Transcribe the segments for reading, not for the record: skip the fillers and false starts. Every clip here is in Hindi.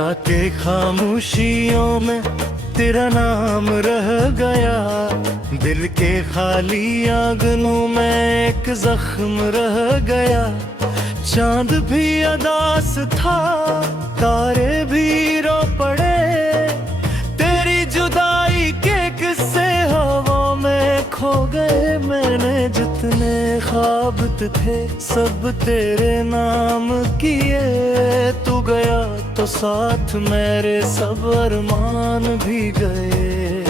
के खामोशियों में तेरा नाम रह गया, दिल के खाली आंगनों में एक जख्म रह गया। चांद भी अदास था, तारे भी रो पड़े, तेरी जुदाई के किस्से हवा में खो गए। मैंने जितने ख्वाब थे सब तेरे नाम किए, तू गया तो साथ मेरे सब अरमान भी गए।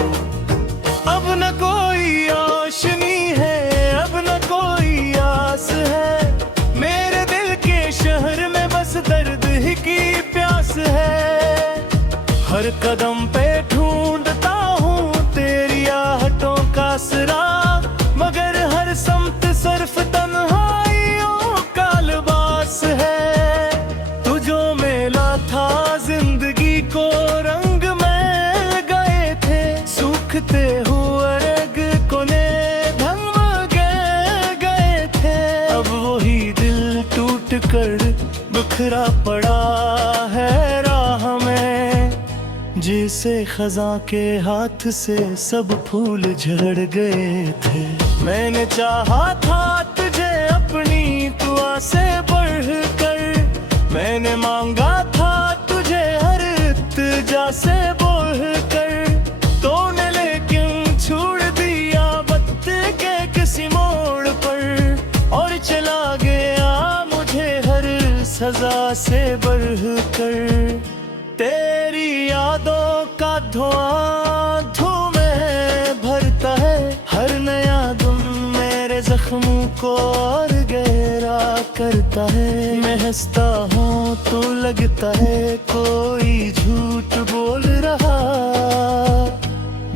अब न कोई आशनी है, अब न कोई आस है, मेरे दिल के शहर में बस दर्द ही की प्यास है। हर कदम पे ढूंढता हूँ तेरी आहटों का सुराग, मगर हर समत सिर्फ तन्हाइयों का लिबास है। तू जो मेला था जिंदगी को रंग में गए थे, सूखते हुए रग कोने ढंग गए थे। अब वही दिल टूट कर बिखरा पड़ा है राह में, जिसे खजा के हाथ से सब फूल झड़ गए थे। मैंने चाहा था तुझे अपनी दुआ से बढ़ कर, मैंने मांगा था तुझे हर इल्तिजा से बोल कर, तूने लेकिन छोड़ दिया वक्त के किसी मोड़ पर, और चला गया मुझे हर सजा से बढ़ कर। तेरी यादों का धुआं धुएं भरता है, हर नया दम मेरे जख्मों को और गहरा करता है। मैं हंसता हूँ तो लगता है कोई झूठ बोल रहा,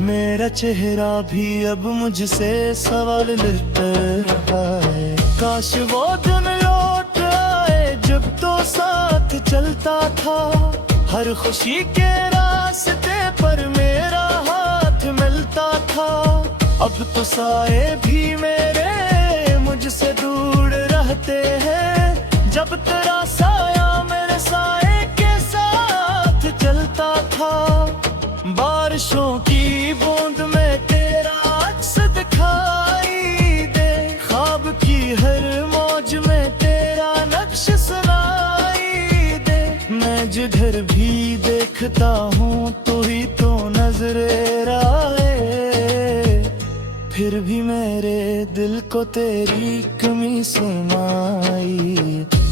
मेरा चेहरा भी अब मुझसे सवाल लेता रहा है। काश वो दिन लौट आए जब तो साथ चलता था, हर खुशी के रास्ते पर मेरा हाथ मिलता था। अब तो साए भी मेरे मुझसे दूर रहते हैं, जब तेरा साया मेरे साए के साथ चलता था। बारिशों की बूंद में तेरा अक्स दिखाई दे, ख्वाब की हर मौज में तेरा नक्श सुनाई दे। मैं जिधर भी देखता हूँ तू ही तो नजर आए, फिर भी मेरे दिल को तेरी कमी सुनाई।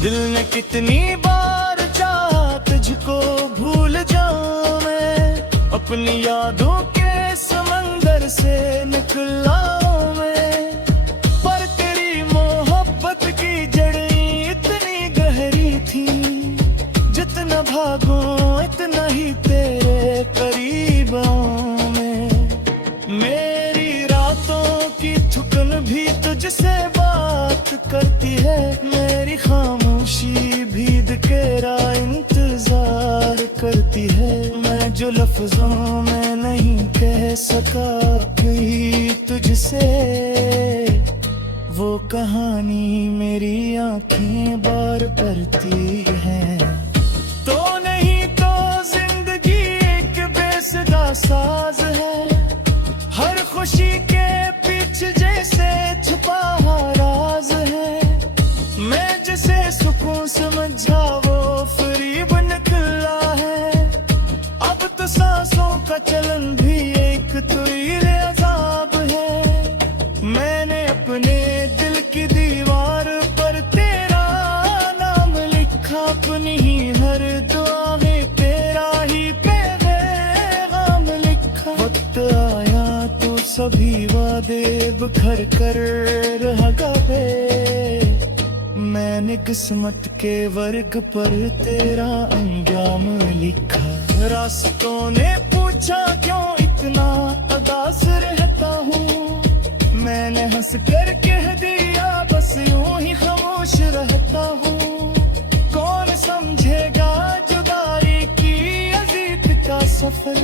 दिल ने कितनी बार चाहा तुझको भूल जाऊं मैं, अपनी यादों के समंदर से निकला मैं, पर तेरी मोहब्बत की जड़ें इतनी गहरी थी, जितना भागूं इतना ही तेरे करीब आऊं मैं। मेरी रातों की थुकन भी तुझसे बात करती है, मेरी खामोशी भी तेरा इंतजार करती है। मैं जो लफ्जों में नहीं कह सका कहीं तुझसे, वो कहानी मेरी आंखें बार करती हैं। तो नहीं तो जिंदगी एक बेसुरा साज है, हर खुशी के पीछे जैसे छुपा राज है। मैं जिसे सुकून समझा वो फरीब निकला है, अब तो सांसों का चलन भी एक तुरील अजाब है। मैंने अपने दिल की दीवार पर तेरा नाम लिखा, अपनी ही हर दुआ में तेरा ही पैगाम लिखा। वक्त आया तो सभी वादे बिखर कर रह गए, मैंने किस्मत के वर्ग पर तेरा अंजाम लिखा। रास्तों ने पूछा क्यों इतना उदास रहता हूँ, मैंने हंस कर कह दिया बस यूं ही खामोश रहता हूँ। कौन समझेगा जुदाई की अजीब का सफर,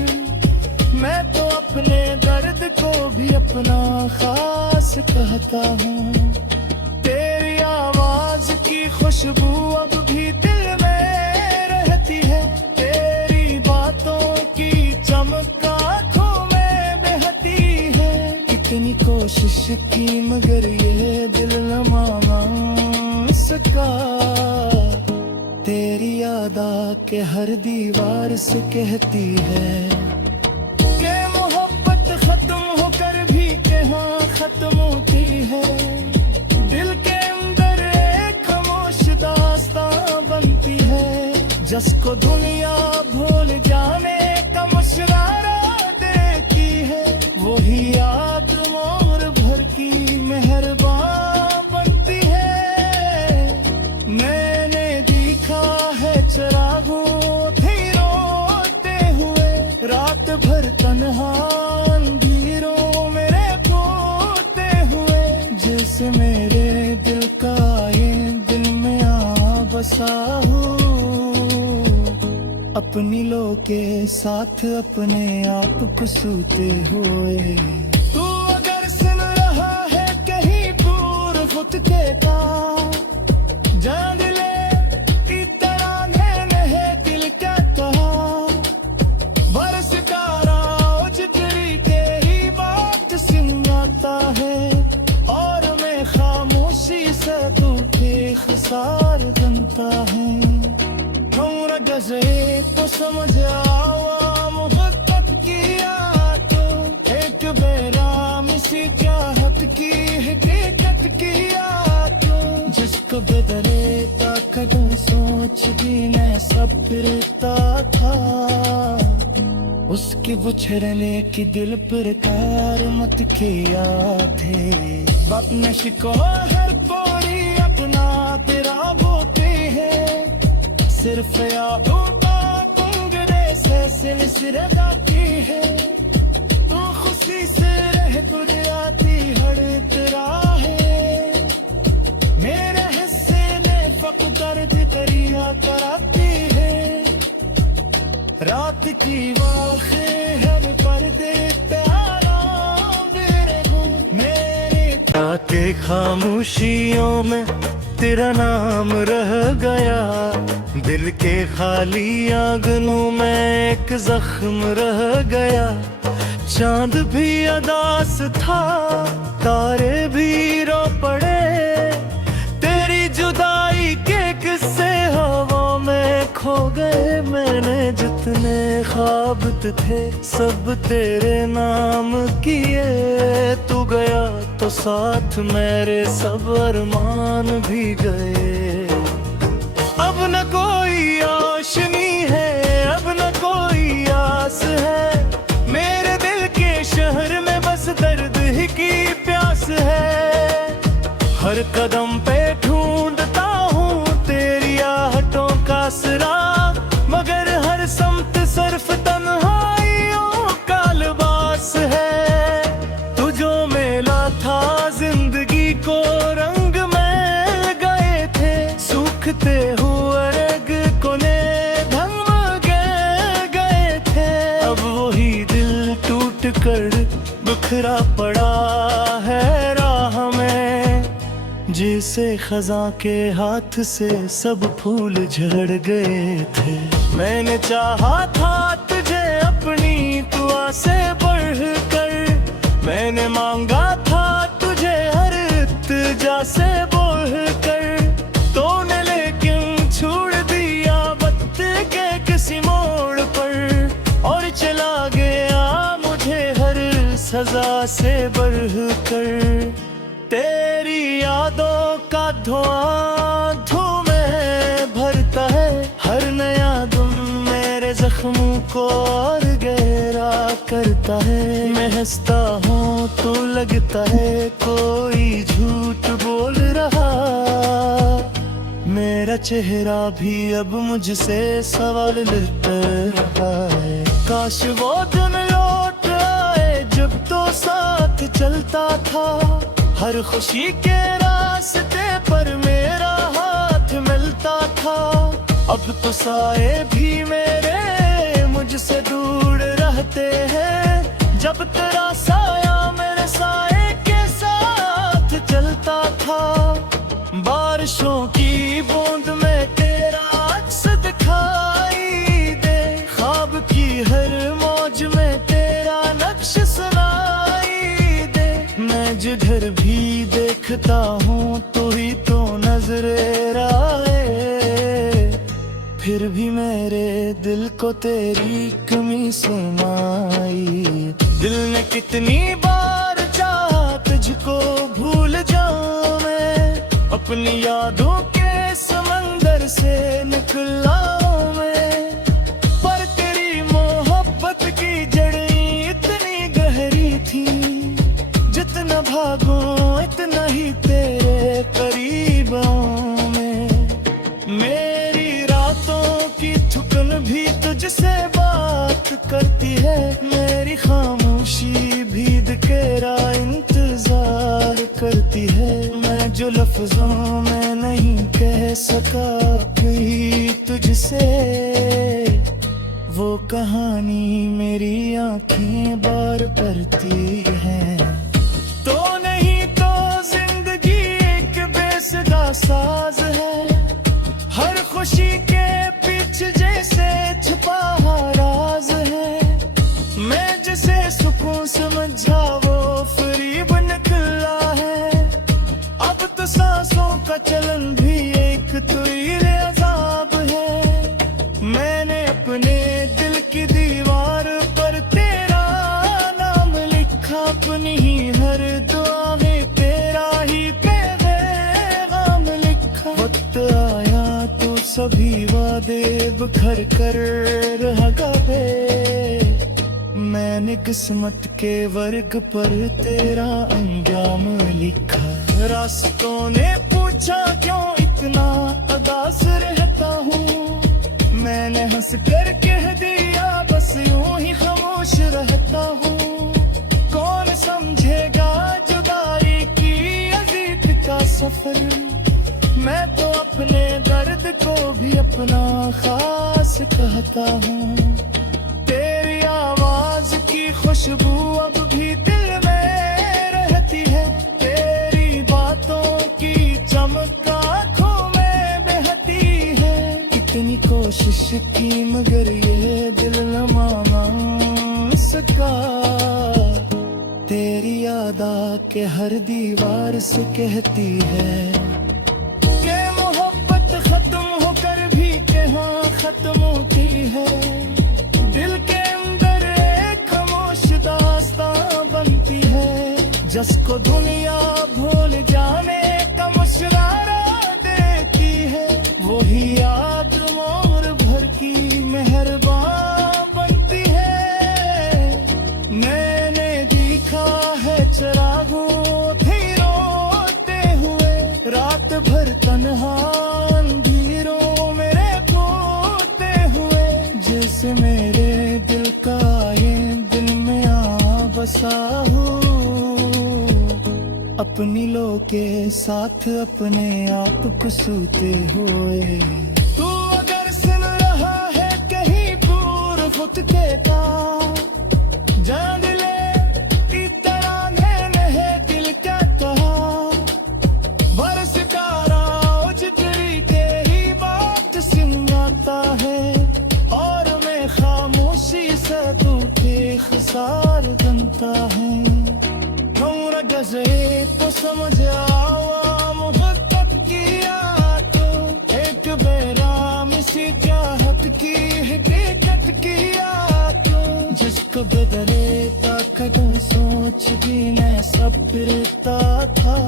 मैं तो अपने दर्द को भी अपना खास कहता हूँ। तेरी आवाज की खुशबू अब भी दिल में रहती है, तेरी के हर दीवार से कहती है कि मोहब्बत खत्म होकर भी कहाँ खत्म होती है। दिल के अंदर एक खामोश दास्तां बनती है, जिसको दुनिया भूल जाने का मशवरा देती है। वही याद मोर भर की मेहरबान बनती है। मैंने देखा है चिरागों भी रोते हुए, रात भर तन्हा अंधेरों मेरे खोते हुए। जैसे मेरे दिल का ये दिल में आ बसा हो, अपनी लो के साथ अपने आप को सूते हुए। तू अगर सुन रहा है कहीं दूर फुटके का, जान ले की तरह है दिल क्या कहा। बरसता रोज तेरी तेरी बात सुनाता है, और मैं खामोशी से तू के खसार बनता है। गज़रे तो समझ आवा मोहब्बत किया तो, एक बेराम सी चाहत की हकीकत किया तो। जिसको बेदरे ताकत सोच भी मैं सब फिरता था, उसकी बुछड़ने की दिल पर कार मत किया थे। बाप ने शिको हर कोरी अपना तेरा बोते है, सिर्फ यादों का कुंगरे से सिलसिले गाती है। तू खुशी से रह गुजराती हर तेरा है, मेरे हिस्से में फक दर्द दरिया कराती है। रात की वाखे हर पर्दे पे आराम दे रहे मेरे। के खामोशियों में तेरा नाम रह गया, दिल के खाली आंगनों में एक जख्म रह गया। चांद भी अदास था, तारे भी रो पड़े, तेरी जुदाई के किस्से हवा में खो गए। मैंने जितने ख्वाब थे सब तेरे नाम किए, तू गया तो साथ मेरे सब अरमान भी गए। अब न कोई रोशनी है, अब न कोई आस है, मेरे दिल के शहर में बस दर्द ही की प्यास है। हर कदम पे ढूंढता हूँ तेरी आहटों का सिरा, मगर हर समत सिर्फ तन्हाइयों का लिबास है। तू जो मेला था जिंदगी को रंग में गए थे, सूखते हुए रग कोने धमके गए थे। अब वही दिल टूट कर बिखरा पड़ा है राह में, जिसे खजा के हाथ से सब फूल झड़ गए थे। मैंने चाहा था तुझे अपनी दुआ से बढ़ कर, मैंने मांगा था तुझे हर इल्तिजा से बोल कर। तूने लेकिन छोड़ दिया वक्त के किसी मोड़ पर, और चला गया मुझे हर सजा से बढ़ कर। तेरी यादों का धुआं धूमें भरता है, हर नया दम मेरे जख्मों को और गहरा करता है। मैं हंसता हूँ तो लगता है कोई झूठ बोल रहा, मेरा चेहरा भी अब मुझसे सवाल लेता है। काश वो दिन लौट आए जब तो साथ चलता था, हर खुशी के रास्ते पर मेरा हाथ मिलता था। अब तो साए भी मेरे मुझसे दूर रहते हैं, जब तेरा साया मेरे साए के साथ चलता था। बारिशों की बूंद में तेरा अक्स दिखाई दे, ख्वाब की हर मौज में तेरा नक्श सुनाई दे। मैं जिधर भी देखता हूँ तू ही तो नजरे आए, फिर भी मेरे को तेरी कमी सुनाई। दिल ने कितनी बार चाहा तुझको भूल जाऊं मैं, अपनी यादों के समंदर से निकला हूं मैं। पर तेरी मोहब्बत की जड़ें इतनी गहरी थी, जितना भागूं इतना ही तेरे करीब आऊं मैं। मेरी रातों की थकन भी तुझसे बात करती है, मेरी खामोशी भी तेरा इंतजार करती है। मैं जो लफ्जों में नहीं कह सका कहीं तुझसे, वो कहानी मेरी आंखें बार करती हैं। तो नहीं तो जिंदगी एक बेसुरा साज है, हर खुशी के पीछे जैसे छुपा राज है। मैं जिसे सुकून समझा वो फरीब निकला है, अब तो सांसों का चलन भी एक तुरीर अजाब है। मैंने अपने दिल की दीवार पर तेरा नाम लिखा, अपनी ही हर दुआ में तेरा ही पैगाम लिखा। वक्त आया तो सभी वादे बिखर कर रह गए, मैंने किस्मत के वर्ग पर तेरा अंजाम लिखा। रास्तों ने पूछा क्यों इतना उदास रहता हूँ, मैंने हंस कर कह दिया बस यूं ही खामोश रहता हूँ। कौन समझेगा जुदाई की अजीब का सफर, मैं तो अपने दर्द को भी अपना खास कहता हूँ। तेरी आवाज की खुशबू अब भी दिल में रहती है, तेरी बातों की चमक आँखों में बहती है। कितनी कोशिश की मगर ये दिल न माना सका, तेरी याद आके हर दीवार से कहती है कि मोहब्बत खत्म होकर भी कहाँ खत्म होती है। दिल के अंदर एक खामोश दास्तां बनती है, जिसको दुनिया भूल जाने का मुशरारा देती है। वही याद मोर भर की मेहरबान बनती है। मैंने देखा है चिरागों भी रोते हुए, रात भर तन्हा अंधेरों मेरे पोते हुए। जैसे मेरे दिल का ये दिल में आ बसा हूँ, अपनी लो के साथ अपने आप को सूते हुए। तू अगर सुन रहा है कहीं दूर खुद के का, जान ले कि तराने है दिल का कहा। बरस तारा उजड़ी तेरी बात सुनाता है, और मैं खामोशी से तू के खसार बनता है। थोड़ा गजे तो समझ आवा मोहब्बत की तो, एक बेराम सी चाहत की हकीकत की तो। जिसको बदले ताकत सोच भी मैं सब फिरता था,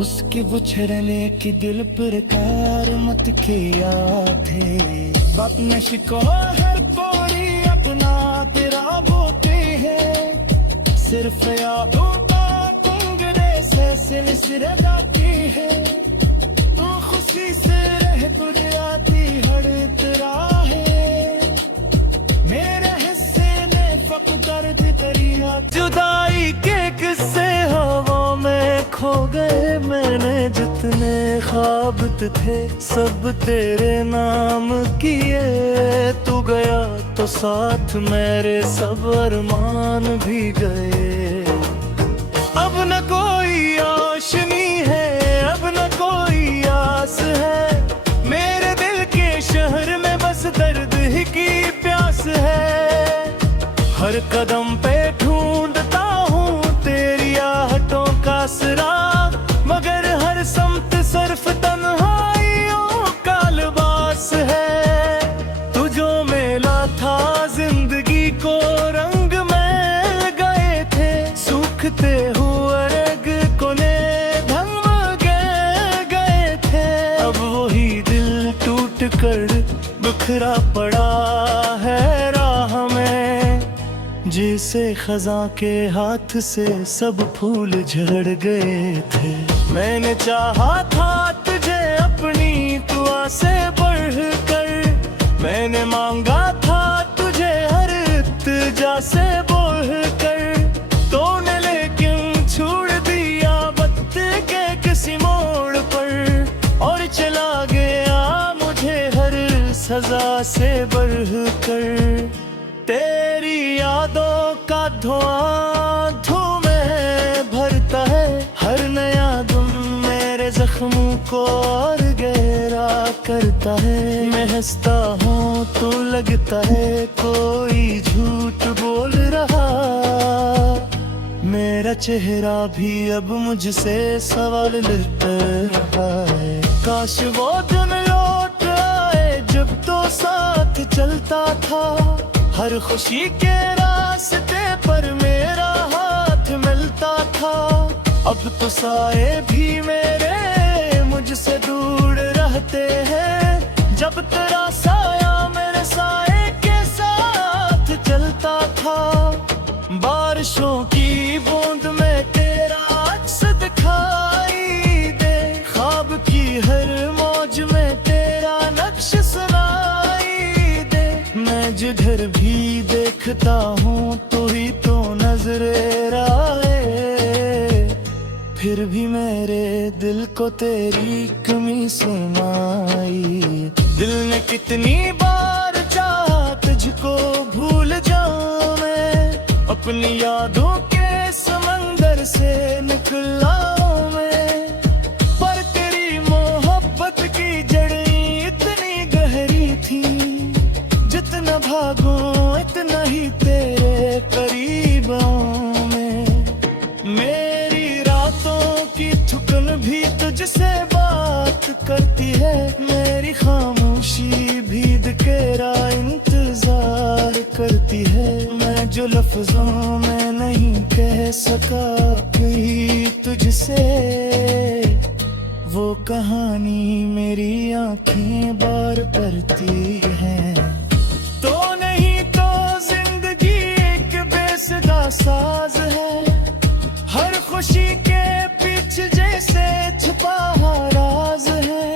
उसके बुछड़ने की दिल पर कार मत किया थे। अपने शिको हर कोई अपना तेरा बोते है, सिर्फ यादों का कुंगरे से सिलसिले जाती है। तू खुशी से रह तुझ आती हर तेरा है, मेरे हिस्से में फक दर्द करिया। जुदाई के किस्से हवा में खो गए, मैंने जितने ख्वाब थे सब तेरे नाम किए। तू गया तो साथ मेरे सब अरमान भी गए। अब न कोई आशनी है, अब न कोई आस है, मेरे दिल के शहर में बस दर्द ही की प्यास है। हर कदम पे ढूंढता हूँ तेरी आहटों का सिरा, मगर हर समत सिर्फ तन्हाइयों का लिबास है। तू जो बिखरा पड़ा है राह में, जैसे खजा के हाथ से सब फूल झड़ गए थे। मैंने चाहा था तुझे अपनी दुआ से बढ़ कर, मैंने मांगा था तुझे हर इल्तिजा से बोल कर, तूने लेकिन छोड़ दिया वक्त के किसी मोड़ पर, और चला गया मुझे हर सजा से बढ़ कर। तेरी यादों का धुआं धुएं भरता है, हर नया दिन मेरे जख्मों को और गहरा करता है। मैं हंसता हूँ तो लगता है कोई झूठ बोल रहा, मेरा चेहरा भी अब मुझसे सवाल लेता है। काश वो दिन लौट आए जब तो साथ चलता था, हर खुशी के रास्ते पर मेरा हाथ मिलता था। अब तो साए भी मेरे मुझसे दूर रहते हैं, जब तेरा साया मेरे साए के साथ चलता था। बारिशों की बूंद में तेरा अक्स दिखाई दे, ख्वाब की हर मौज में तेरा नक्श सुनाई दे। मैं जिधर भी देखता हूँ तू ही तो नजर आए, फिर भी मेरे दिल को तेरी कमी सुनाई। दिल ने कितनी बार चाहा तुझको भूल जाऊं मैं, अपनी यादों के समंदर से निकला मैं, पर तेरी मोहब्बत की जड़ें इतनी गहरी थी, जितना भागूं इतना ही तेरे करीब आऊं मैं। मेरी रातों की थुकन भी तुझसे बात करती है, मेरी खामोशी भी तेरा इंतजार करती है। मैं जो लफ्जों में नहीं कह सका कहीं तुझसे, वो कहानी मेरी आंखें बार करती हैं। तो नहीं तो जिंदगी एक बेसुरा साज है, हर खुशी के पीछे जैसे छुपा राज है।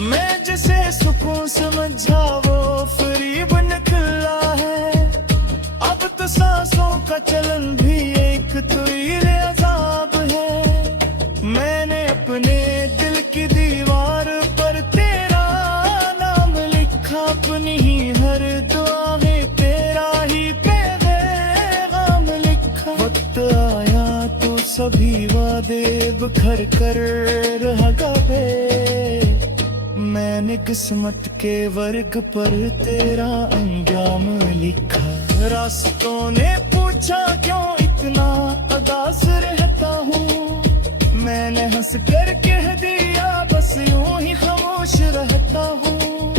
मैं जिसे सुकून समझा वो फरीब निकला है, अब तो सांसों का चलन भी एक तुरील अजाब है। मैंने अपने दिल की दीवार पर तेरा नाम लिखा, अपनी ही हर दुआ में तेरा ही पैगाम लिखा। वक्त आया तो सभी वादे बिखर कर रह गए, मैंने किस्मत के वर्ग पर तेरा अंजाम लिखा। रास्तों ने पूछा क्यों इतना उदास रहता हूँ, मैंने हंस कर कह दिया बस यूं ही खामोश रहता हूँ।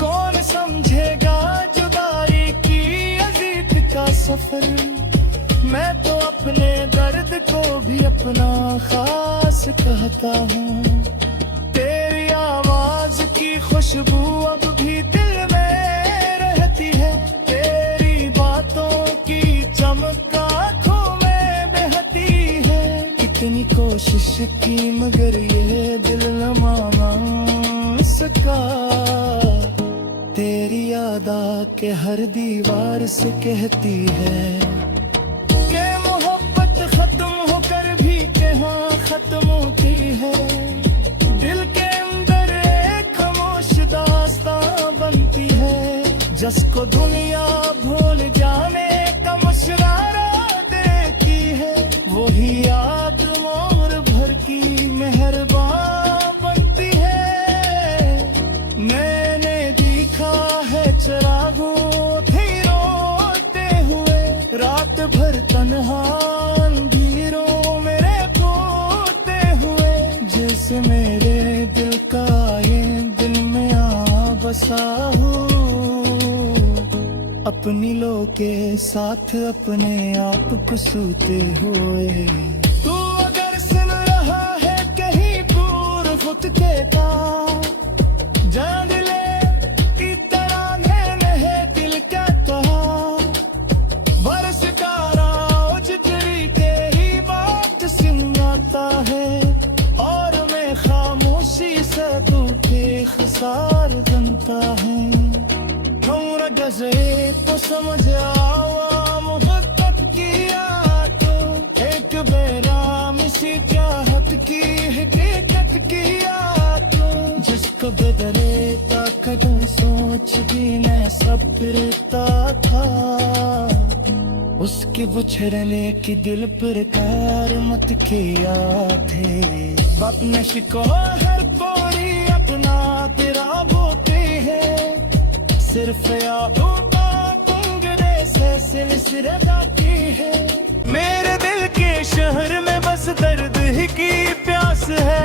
कौन समझेगा जुदाई की अजीब का सफर, मैं तो अपने दर्द को भी अपना खास कहता हूँ। तेरी आवाज की खुशबू अब भी दिल में रहती है, तेरी बातों की चमक आँखों में बहती है। कितनी कोशिश की मगर ये दिल न माना सका, तेरी याद आके हर दीवार से कहती है कि मोहब्बत खत्म होकर भी कहाँ खत्म होती है। दिल के अंदर एक खामोश दास्तां बनती है, जिसको दुनिया भूल जाने का मुशरारा देती है। वही याद उम्र भर की मेहरबान बनती है। मैंने देखा है चिरागों थे रोते हुए, रात भर तन्हा अंधेरों मेरे खोते हुए। जैसे मेरे दिल का ये दिल में आ बसा हूँ, अपनी लो के साथ अपने आप को सूते हुए। तू अगर सुन रहा है कहीं दूर फुटके का, जान ले कि खामोशी से तू बेखसार जनता है। हमरा गजे तो समझ आवा मोहब्बत किया तो एक बेराम सी चाहत की हकीकत किया तो जिसको बदले ताकत सोच भी मैं सपरता था उसके बुछड़ने की दिल पर कार मत किया थे। बाप ने शिकवा हर कोई अपना तेरा बोते है सिर्फ यादों का कुंगरे से सिलसिले जाती है। मेरे दिल के शहर में बस दर्द ही की प्यास है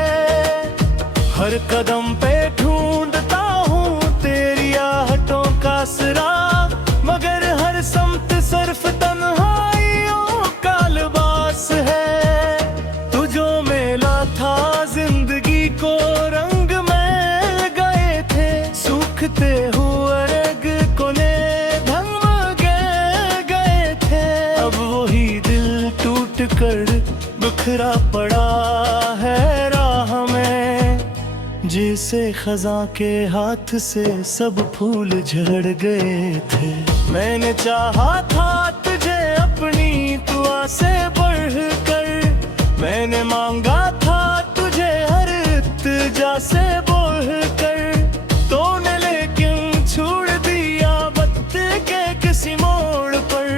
हर कदम पे ढूंढता हूँ तेरी आहटों का सुराग मगर हर समत सिर्फ तन्हाइयों का लिबास है। तू जो मेला था जिंदगी को रंग में गए थे सूखते हुए रग कोने धम गए थे। अब वही दिल टूट कर बिखरा पड़ा है राह में जिसे खजा के हाथ से सब फूल झड़ गए थे। मैंने चाहा था तुझे अपनी दुआ से बढ़ कर मैंने मांगा था तुझे हर इत्तेजा से बढ़ कर तूने लेकिन छोड़ दिया वक्त के किसी मोड़ पर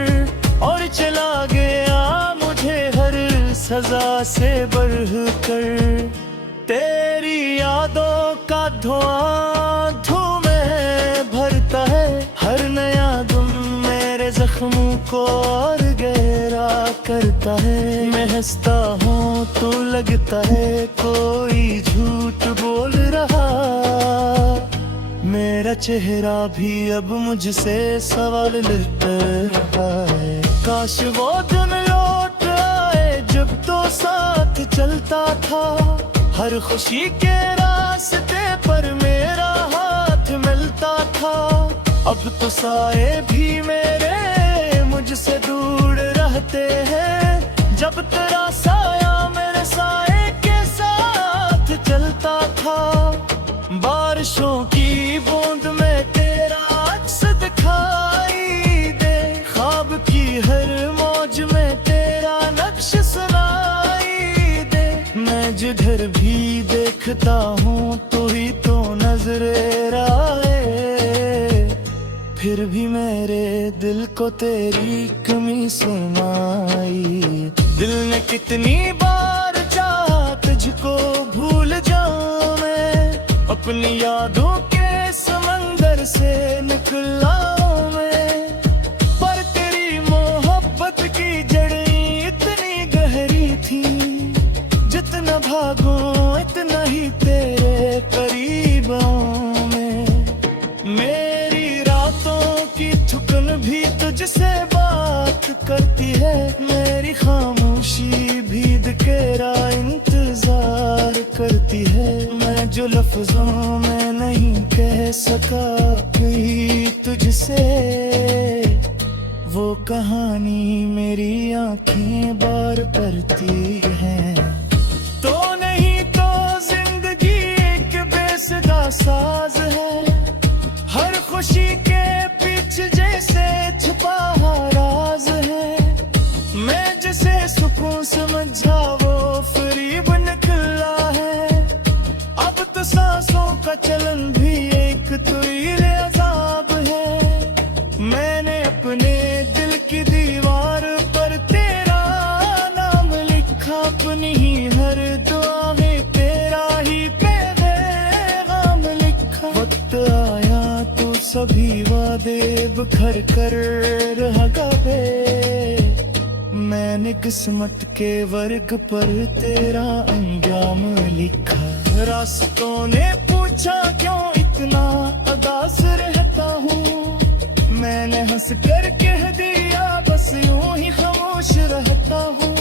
और चला गया मुझे हर सजा से बढ़ कर। तेरी यादों का धुआं धूमें भरता है हर नया दम मेरे जख्मों को और गहरा करता है। मैं हंसता हूँ तो लगता है कोई झूठ बोल रहा मेरा चेहरा भी अब मुझसे सवाल लेता है। काश वो दिन लौट आए जब तो साथ चलता था हर खुशी के रास्ते पर मेरा हाथ मिलता था। अब तो साए भी मेरे मुझसे दूर रहते हैं जब तेरा साया मेरे साए के साथ चलता था। बारिशों की बूंद में तेरा अक्स दिखाई दे ख्वाब की हर मौज में तेरा नक्श सुनाई दे। मैं जिधर भी देखता हूँ तू ही तो नजर आए फिर भी मेरे दिल को तेरी कमी सुनाई। दिल ने कितनी बार चाहा तुझको भूल जाऊं मैं अपनी यादों के समंदर से निकला मैं पर तेरी मोहब्बत की जड़ें इतनी गहरी थी जितना भागो इतना ही तेरे करीब आऊं मैं। मेरी रातों की थुकन भी तुझसे बात करती है मेरी खामोशी भी तेरा इंतजार करती है। मैं जो लफ्जों में नहीं कह सका कहीं तुझसे वो कहानी मेरी आंखें बार करती हैं। तो नहीं तो जिंदगी एक बेसुरा साज है हर खुशी के पीछे जैसे छुपा राज है। मैं जिसे सुकून समझा वो फरीब निकला है अब तो सांसों का चलन भी एक तुरील अजाब है। मैंने अपने दिल की दीवार पर तेरा नाम लिखा अपनी ही हर दुआ में तेरा ही पैगाम लिखा। वक्त आया तो सभी वादे बिखर कर रह गए मैंने किस्मत के वर्ग पर तेरा अंजाम लिखा। रास्तों ने पूछा क्यों इतना उदास रहता हूँ मैंने हंस कर कह दिया बस यूं ही खामोश रहता हूँ।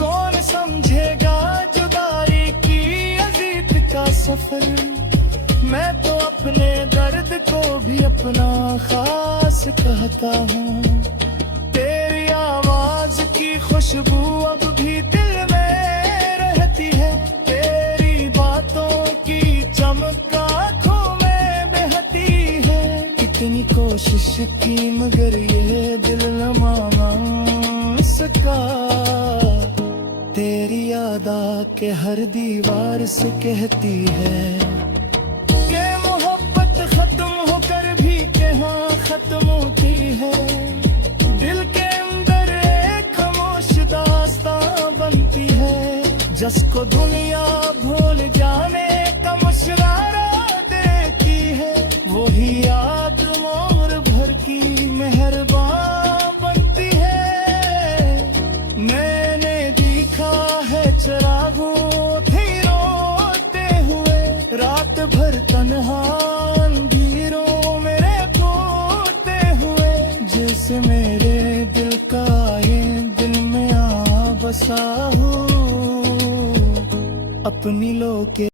कौन समझेगा जुदाई की अजीब का सफर मैं तो अपने दर्द को भी अपना खास कहता हूँ। तेरी आवाज की खुशबू अब भी दिल में रहती है तेरी की मगर ये दिल न मान सका। तेरी याद आके हर दीवार से कहती है कि मोहब्बत खत्म होकर भी कहाँ खत्म होती है। दिल के अंदर एक खामोश दास्तां बनती है, जिसको दुनिया भूल जाने का मशवरा देती है। वही याद उम्र भर की मेहरबान बनती है। मैंने देखा है चिरागों थी रोते हुए, रात भर तन्हा अंधेरों मेरे खोते हुए। जैसे मेरे दिल का ये दिल में आ बसा हो, अपनी लोके